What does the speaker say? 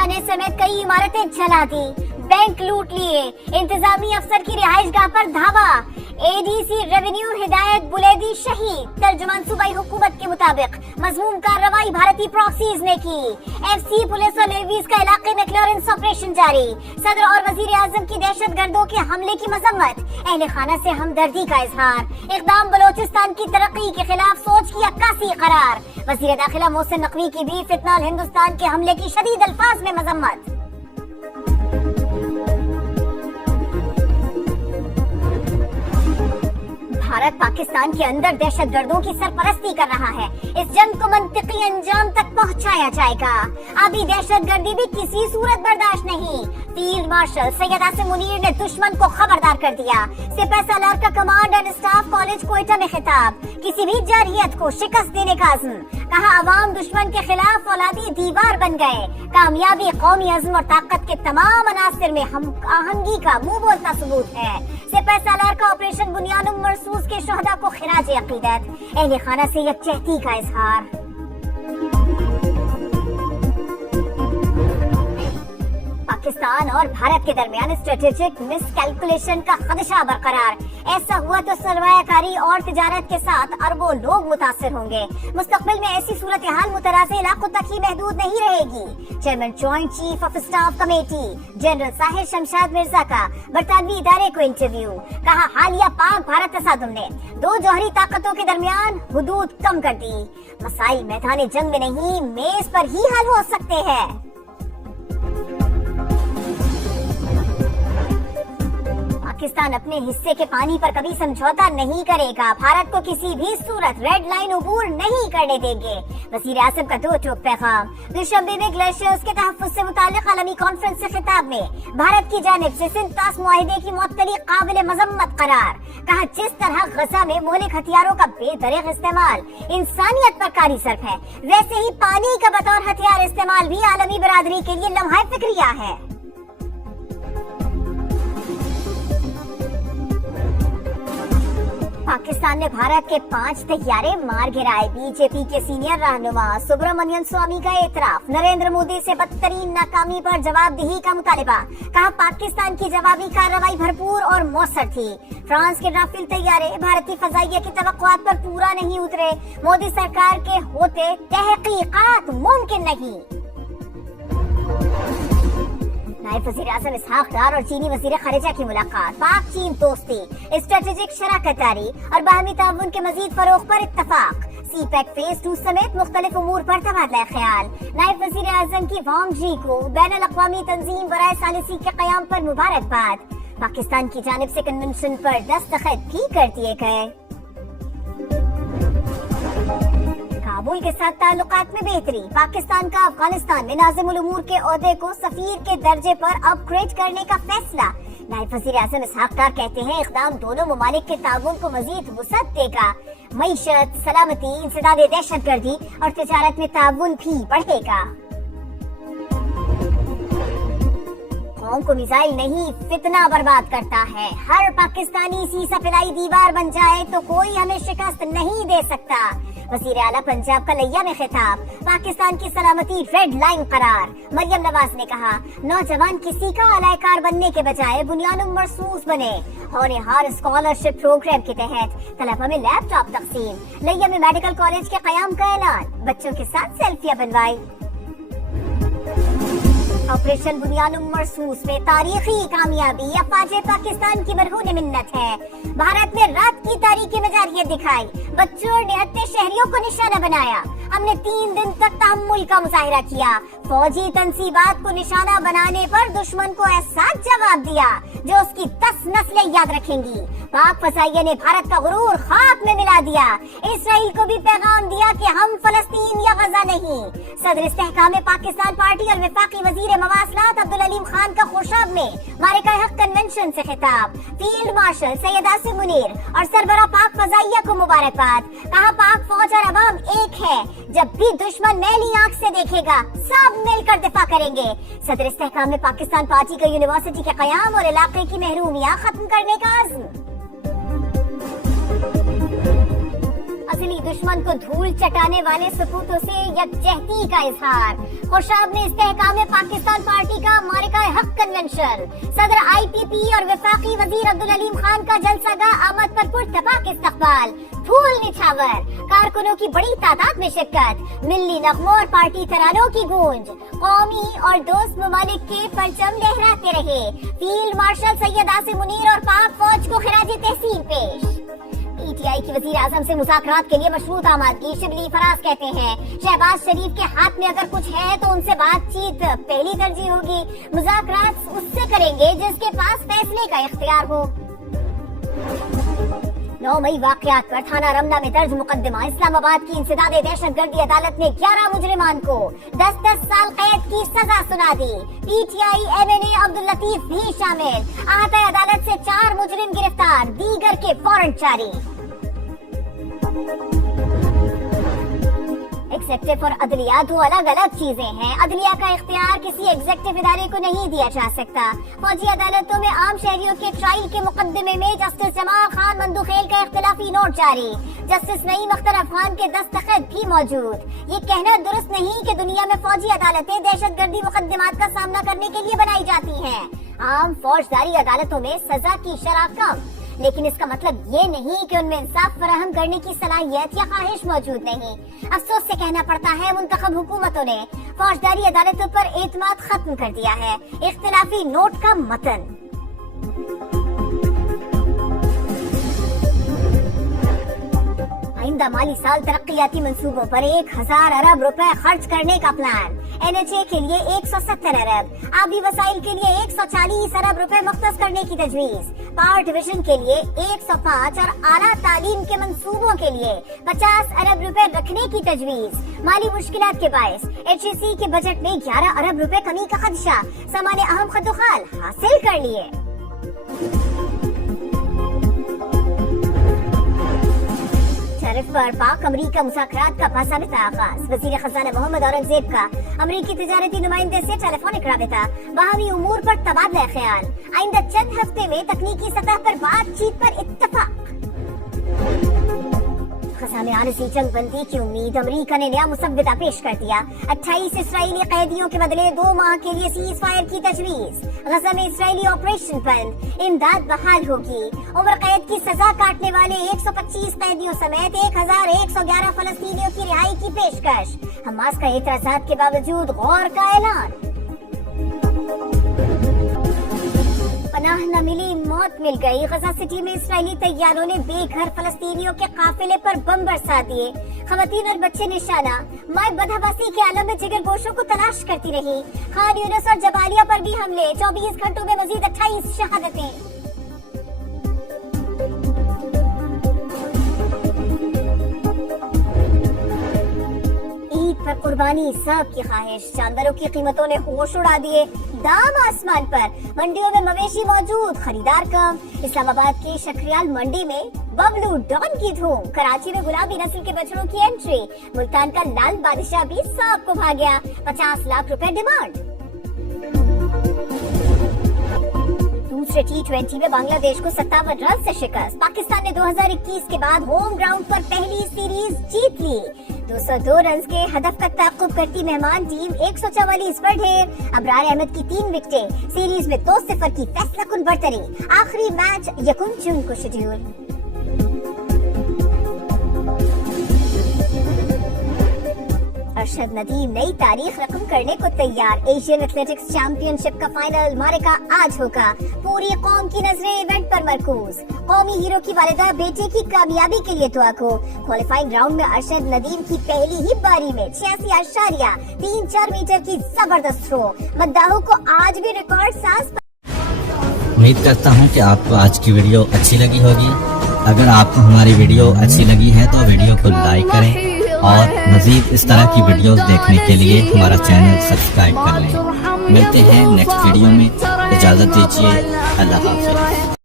थाने समेत कई इमारतें जला दी, बैंक लूट लिए, इंतजामी अफसर की रिहाइशगाह पर धावा, एडीसी रेवेन्यू हिदायत बुलेदी शहीद। तर्जुमान सूबाई हुकूमत के मुताबिक मजमूम कार्रवाई भारतीय प्रॉक्सीज ने की। एफसी पुलिस और नेवीज का इलाके में क्लियरेंस ऑपरेशन जारी। सदर और वजीर आजम की दहशत गर्दों के हमले की मजम्मत, अहले खाना से हमदर्दी का इजहार। इकदाम बलोचिस्तान की तरक्की के खिलाफ सोच की अक्कासी करार। वजीर दाखिला मोहसिन नकवी की भी फितनाल हिंदुस्तान के हमले की शदीद अल्फाज में मजम्मत। भारत पाकिस्तान के अंदर दहशतगर्दों की सरपरस्ती कर रहा है। इस जंग को मंतिकी अंजाम तक पहुंचाया जाएगा। अभी दहशतगर्दी भी किसी सूरत बर्दाश्त नहीं। फील्ड मार्शल सैयद आसिम मुनीर ने दुश्मन को खबरदार कर दिया। सिपह सालार का command and staff college Quetta में खिताब, किसी भी जारहियत को शिकस्त देने का अज़्म। कहा अवाम दुश्मन के खिलाफ औलादी दीवार बन गए। कामयाबी कौमी अज़्म और ताकत के तमाम अनासिर में हम आहंगी का मुंह बोलता सबूत है। सिपह सालार का ऑपरेशन बुनियानुम मरसूस के शहदा को खिराज अकीदत, अहले खाना से यकजहती का इजहार। पाकिस्तान और भारत के दरमियान स्ट्रेटेजिक मिसकैलकुलेशन का खदशा बरकरार। ऐसा हुआ तो सरमायाकारी और तिजारत के साथ अरबों लोग मुतासिर होंगे। मुस्तकबिल में ऐसी सूरत हाल मुतराज़ इलाकों तक ही महदूद नहीं रहेगी। Chairman joint chief of staff committee general Sahir Shamshad Mirza का बरतानवी इदारे को इंटरव्यू। कहा हालिया पाक भारत तसादुम ने दो जौहरी ताकतों के दरमियान हुदूद कम कर दी। मसाइल मैदान जंग में नहीं, मेज पर ही हल हो सकते हैं। पाकिस्तान अपने हिस्से के पानी पर कभी समझौता नहीं करेगा। भारत को किसी भी सूरत रेड लाइन अबूर नहीं करने देंगे। वजीर आज़म का दो टोक पैगाम। दुशंबे में ग्लेशियर्स के तहफ़्फ़ुज़ से मुताल्लिक़ आलमी कॉन्फ्रेंस से खिताब में भारत की जानिब से सिंतास मुआहिदे की मुअत्तली काबिल मजम्मत करार। कहा जिस तरह गजा में मोहलिक हथियारों का बेदरीग इस्तेमाल इंसानियत पर कारी सर्फ है, वैसे ही पानी का बतौर हथियार इस्तेमाल भी आलमी बरादरी के लिए लम्हा फिक्रिया है। पाकिस्तान ने भारत के 5 तैयारे मार गिराए। बीजेपी के सीनियर रहनुमा सुब्रमण्यन स्वामी का एतराफ। नरेंद्र मोदी से बदतरीन नाकामी पर जवाबदेही का मुतालिबा। कहा पाकिस्तान की जवाबी कार्रवाई भरपूर और मौसर थी। फ्रांस के राफेल तैयारे भारतीय फजाइया की तवक्कुआत पर पूरा नहीं उतरे। मोदी सरकार के होते तहकीकात मुमकिन नहीं। नायब वज़ीर आज़म इसहाक डार और चीनी वज़ीर ख़ारिजा की मुलाकात। पाक चीन दोस्ती, स्ट्रेटेजिक शराकतदारी और बाहमी ताउन के मज़ीद फ़रोग़ पर इत्तफ़ाक़। सीपैक फेज 2 समेत मुख्तलिफ उमूर पर तबादला ख्याल। नायब वज़ीर आज़म की वांग जी को बैनुल अक़वामी तंज़ीम बराए सालिसी के क़याम पर मुबारकबाद। पाकिस्तान की जानिब से कन्वेंशन पर दस्तखत भी कर दिए गए। काबुल के साथ ताल्लुकात में बेहतरी। पाकिस्तान का अफगानिस्तान में नाज़िमुल उमूर के ओहदे को सफीर के दर्जे पर अपग्रेड करने का फैसला। नायब वज़ीर आज़म इसहाक डार कहते हैं इक़दाम दोनों ममालिक के ताउन को मजीद वुसअत देगा। मईशत, सलामती, इंसदाद दहशतगर्दी और तिजारत में ताउन भी बढ़ेगा। कौम को मिसाइल नहीं फितना बर्बाद करता है। हर पाकिस्तानी सीसा फैलाई दीवार बन जाए तो कोई हमें शिकस्त नहीं दे सकता। वज़ीर आला पंजाब का लिया में खिताब। पाकिस्तान की सलामती रेड लाइन करार। मरियम नवाज ने कहा नौजवान किसी का अलायकार बनने के बजाय बुनियानुम मरसूस बने। होनहार स्कॉलरशिप प्रोग्राम के तहत तलबा में लैपटॉप तकसीम। लिया में मेडिकल कॉलेज के कयाम का ऐलान। बच्चों के साथ सेल्फियां बनवाई। ऑपरेशन बुनियानुम मरसूस में तारीखी कामयाबी अफवाजे पाकिस्तान की मरहून मिन्नत है। भारत ने रात की तारीकी में जारियत दिखाई। बच्चों और निहत्ते शहरियों को निशाना बनाया। हमने 3 दिन तक तहम्मुल का मुजाहिरा किया। फौजी तंसीबात को निशाना बनाने पर दुश्मन को ऐसा जवाब दिया जो उसकी 10 नस्लें याद रखेंगी। पाक फसाइया ने भारत का गुरूर खाक में मिला दिया। इसराइल को भी पैगाम दिया कि हम फलस्तीन या गजा नहीं। सदर इस्तेहकाम पाकिस्तान पार्टी और वफाकी वजीर मवासलात अब्दुल अलीम खान का खुशाब में मारिका हक कन्वेंशन से खिताब। फील्ड मार्शल सैयद आसिम मुनीर और सरबरा पाक फजाइया को मुबारकबाद। कहा पाक फौज और अवाम एक है। जब भी दुश्मन मैली आंख से देखेगा सब मिलकर दिफा करेंगे। सदर इस्तेहकाम में पाकिस्तान पार्टी का यूनिवर्सिटी के कयाम और इलाके की महरूमियां खत्म करने का अज़्म। नस्ली दुश्मन को धूल चटाने वाले सपूतों से यकजहती का इजहार। खुशाब ने इस्तेहकाम पाकिस्तान पार्टी का मारिका हक कन्वेंशन। सदर IPP और वफाकी वजीर अब्दुल अलीम खान का जलसागाह आमद पर पुरतपाक इस्तकबाल। फूल निछावर, कारकुनों की बड़ी तादाद में शिरकत। मिल्ली नगमों और पार्टी तरानों की गूंज। कौमी और दोस्त ममालिक के परचम लहराते रहे। फील्ड मार्शल सैयद आसिम मुनीर और पाक फौज को खिराज तहसीन पेश। PTI की वजीर आजम से मुज़ाकरात के लिए मशरूत आमादगी। शिबली फराज कहते हैं शहबाज शरीफ के हाथ में अगर कुछ है तो उनसे बातचीत पहली तरजीह होगी। मुज़ाकरात उससे करेंगे जिसके पास फैसले का इख्तियार हो। 9 मई वाकयात पर थाना रमना में दर्ज मुकदमा। इस्लामाबाद की इंसदादे दहशतगर्दी अदालत ने 11 मुजरिमान को 10-10 साल कैद की सजा सुना दी। PTI MNA अब्दुल लतीफ भी शामिल। आहता अदालत से 4 मुजरिम गिरफ्तार, दीगर के वारंट जारी। एग्जेक्टिव और अदलिया दो अलग अलग चीजें हैं। अदलिया का इख्तियार किसी एग्जेक्टिव इदारे को नहीं दिया जा सकता। फौजी अदालतों में आम शहरियों के ट्रायल के मुकदमे में जस्टिस जमाल खान मंदुखेल का इख्तिलाफी नोट जारी। जस्टिस नईम अख्तर अफगान के दस्तखत भी मौजूद। ये कहना दुरुस्त नहीं कि दुनिया में फौजी अदालतें दहशतगर्दी मुकदमात का सामना करने के लिए बनाई जाती हैं। आम फौजदारी अदालतों में सजा की शरह कम, लेकिन इसका मतलब ये नहीं कि उनमें इंसाफ फराहम करने की सलाहियत या ख्वाहिश मौजूद नहीं। अफसोस से कहना पड़ता है मुंतखब हुकूमतों ने फौजदारी अदालतों पर एतमाद खत्म कर दिया है। इख्तिलाफी नोट का मतन। आइंदा माली साल तरक्याती मंसूबों पर 1000 अरब रुपए खर्च करने का प्लान। NHA के लिए 170 अरब, आबी वसाइल के लिए 140 अरब रुपए मुख्तस करने की तजवीज। पावर डिवीजन के लिए 105 और आला तालीम के मंसूबों के लिए 50 अरब रुपए रखने की तजवीज। माली मुश्किलात के बायस HEC के बजट में 11 अरब रुपए कमी का खदशा। समा ने अहम खतोखाल हासिल कर लिए। टैरिफ पर पाक अमरीका मुज़ाकरात का बाज़ाबिता आगाज। वज़ीर खजाना मोहम्मद औरंगजेब का अमरीकी तिजारती नुमाइंदे से टेलीफोनिक राबिता। बाहमी उमूर पर तबादला ख्याल। आइंदा चंद हफ्ते में तकनीकी सतह पर बातचीत पर इत्तफाक। खसा में आलसी जंग बंदी की उम्मीद। अमरीका ने नया मुसव्विदा पेश कर दिया। 28 इसराइली कैदियों के बदले 2 माह के लिए सीज फायर की तजवीज। गजा में इसराइली ऑपरेशन बंद। इमदाद बहाल होगी। उम्र कैद की सजा काटने वाले 125 कैदियों समेत 1111 फलस्तीनियों की रिहाई की पेशकश। हमास का एतराजात के बावजूद गौर का ऐलान। पनाह न मिली, मौत मिल गई। गजा सिटी में इसराइली तैयारों ने बेघर फलस्तीनियों के काफिले पर बम बरसा दिए। खवातीन और बच्चे निशाना। माए बदहवासी के आलम में जिगर गोशों को तलाश करती रही। खान यूनिस और जबालिया पर भी हमले। 24 घंटों में मजीद 28 शहादतें। पर कुर्बानी सब की ख्वाहिश। जानवरों की कीमतों ने होश उड़ा दिए। दाम आसमान पर। मंडियों में मवेशी मौजूद, खरीदार कम। इस्लामाबाद की शखरियाल मंडी में बबलू डॉन की धूम। कराची में गुलाबी नस्ल के बछड़ों की एंट्री। मुल्तान का लाल बादशाह भी सांप को भाग गया। 50 लाख रुपए डिमांड। दूसरे T20 में बांग्लादेश को 57 रन से शिकस्त। पाकिस्तान ने 2021 के बाद होम ग्राउंड पर पहली सीरीज जीत ली। 202 रन के हदफ का ताक़ुब करती मेहमान टीम 144 पर ढेर। अबरार अहमद की 3 विकेटें। सीरीज में 2-0 की फैसलाकुन बढ़तरी। आखिरी मैच 1 जून को शेड्यूल। अरशद नदीम नई तारीख रकम करने को तैयार। एशियन एथलेटिक्स चैंपियनशिप का फाइनल मारिका आज होगा। पूरी कौम की नजरें इवेंट पर मरकूज। कौमी हीरो की वालिदा बेटे की कामयाबी के लिए दुआ को। क्वालिफाइंग राउंड में अरशद नदीम की पहली ही बारी में 86.34 मीटर की जबरदस्त थ्रो। मद्दाहों को आज भी रिकॉर्ड सांस। उम्मीद करता हूँ कि आपको आज की वीडियो अच्छी लगी होगी। अगर आपको हमारी वीडियो अच्छी लगी है तो वीडियो को लाइक करें और मजीद इस तरह की वीडियोस देखने के लिए हमारा चैनल सब्सक्राइब कर लें। मिलते हैं नेक्स्ट वीडियो में। इजाज़त दीजिए। अल्लाह हाफ़िज़।